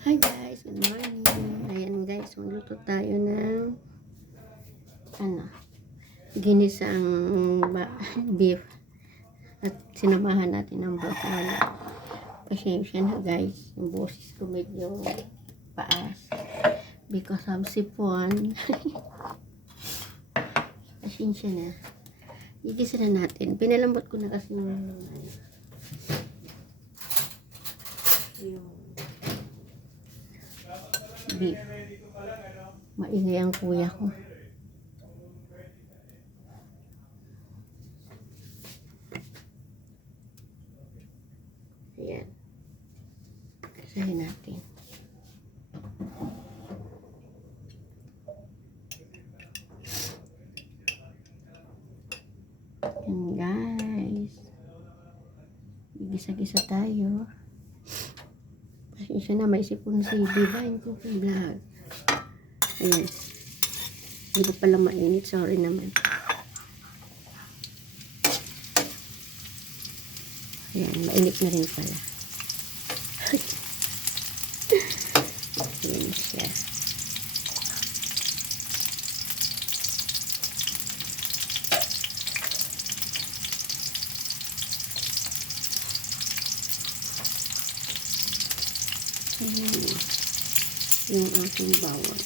Hi guys, good morning. Ayan guys, magluto tayo ng ginisang beef at sinamahan natin ng broccoli. Pasensya na guys, yung boses ko medyo paas because of sipon. Pasensya na. Igisa na natin. Pinalambot ko na kasi yung beef. Maingay ang kuya ko. Ayan. Kasahin natin. Ayan guys. Igisa-gisa tayo. Pasensya na, may sipon si Divine Cooking Vlog. Ayan. Hindi ko pala mainit. Sorry naman. Ayan, mainit na rin pala. Ayan siya. Ayan. Yung aking bawang.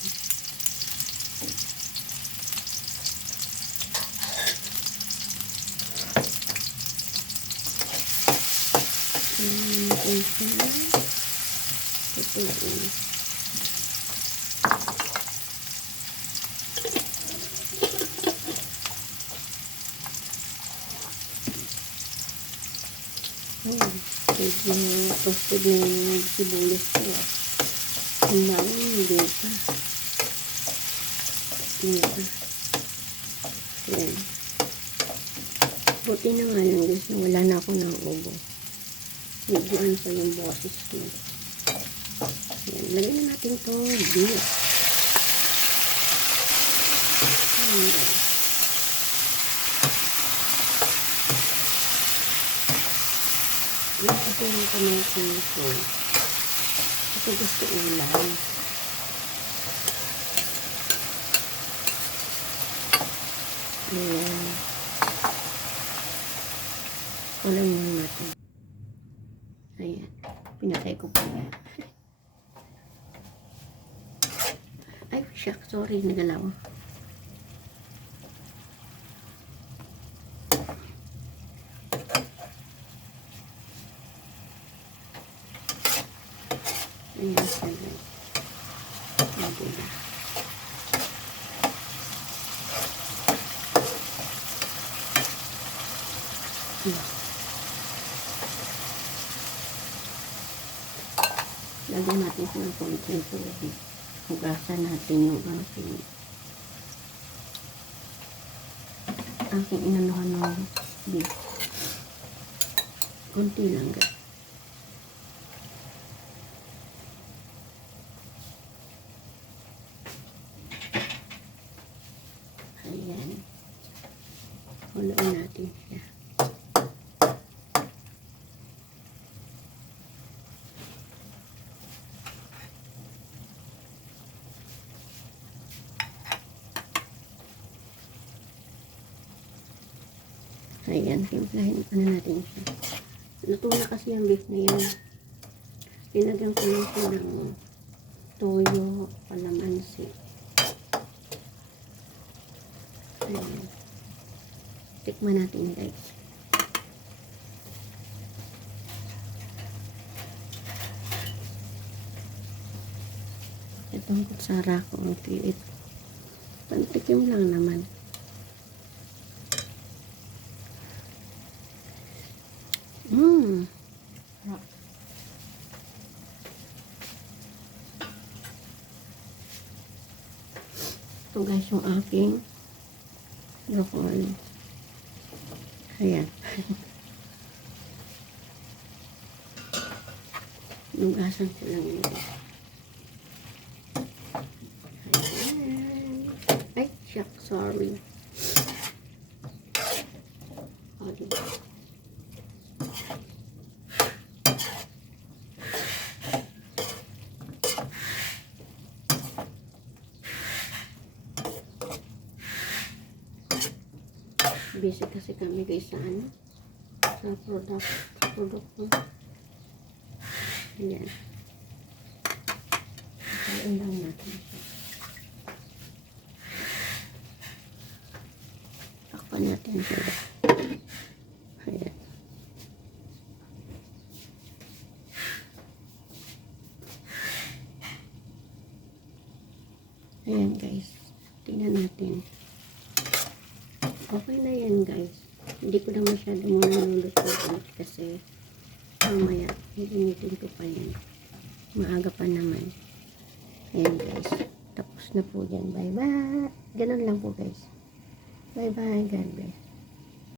Medyo toasted na yung sibuyas ko. Ang dami, dito. Dito. Ayan. Buti na nga lang guys, wala na ako ng ubo. Medyo ano pa yung boses ko. Ayan. Lagyan na natin ito. Beef. Ayan guys. Ayan kasi yung kamay ko ito. Ito gusto ulam. Ayan. Ulam lang natin. Ayan. Pinatay ko pa yan. Ay, shuck. Sorry, nagalaw. Ayan siya guys. Lagi na. Lagyan natin ito ng konting tubig. Hugasan natin yung aking inanuhan ng beef. Konti lang guys. Ayan. Haluin natin siya. Ayan, timplahin pa na natin siya. Luto na kasi yung beef na yan. Pinagyan ko lang siya ng toyo, palamansi. Ayan. Tikman natin guys. Itong kutsara ko ang pilit. Pantikim lang naman. Ito guys yung aking broccoli. Ayan. Nugasan ko lang yun. Ayan. Ay, shuck, sorry. O, diba? busy kasi kami guys sa ano, sa product ko. Ayan. Kain lang natin siya. Takpan natin siya. Ayan. Ayan guys. Tingnan natin. Okay na yan guys. Hindi ko na masyado muna nulutuin kasi mamaya hihinitin ko pa yan. Maaga pa naman. Ayan guys. Tapos na po yan. Bye bye. Ganun lang po guys. Bye bye. God bless.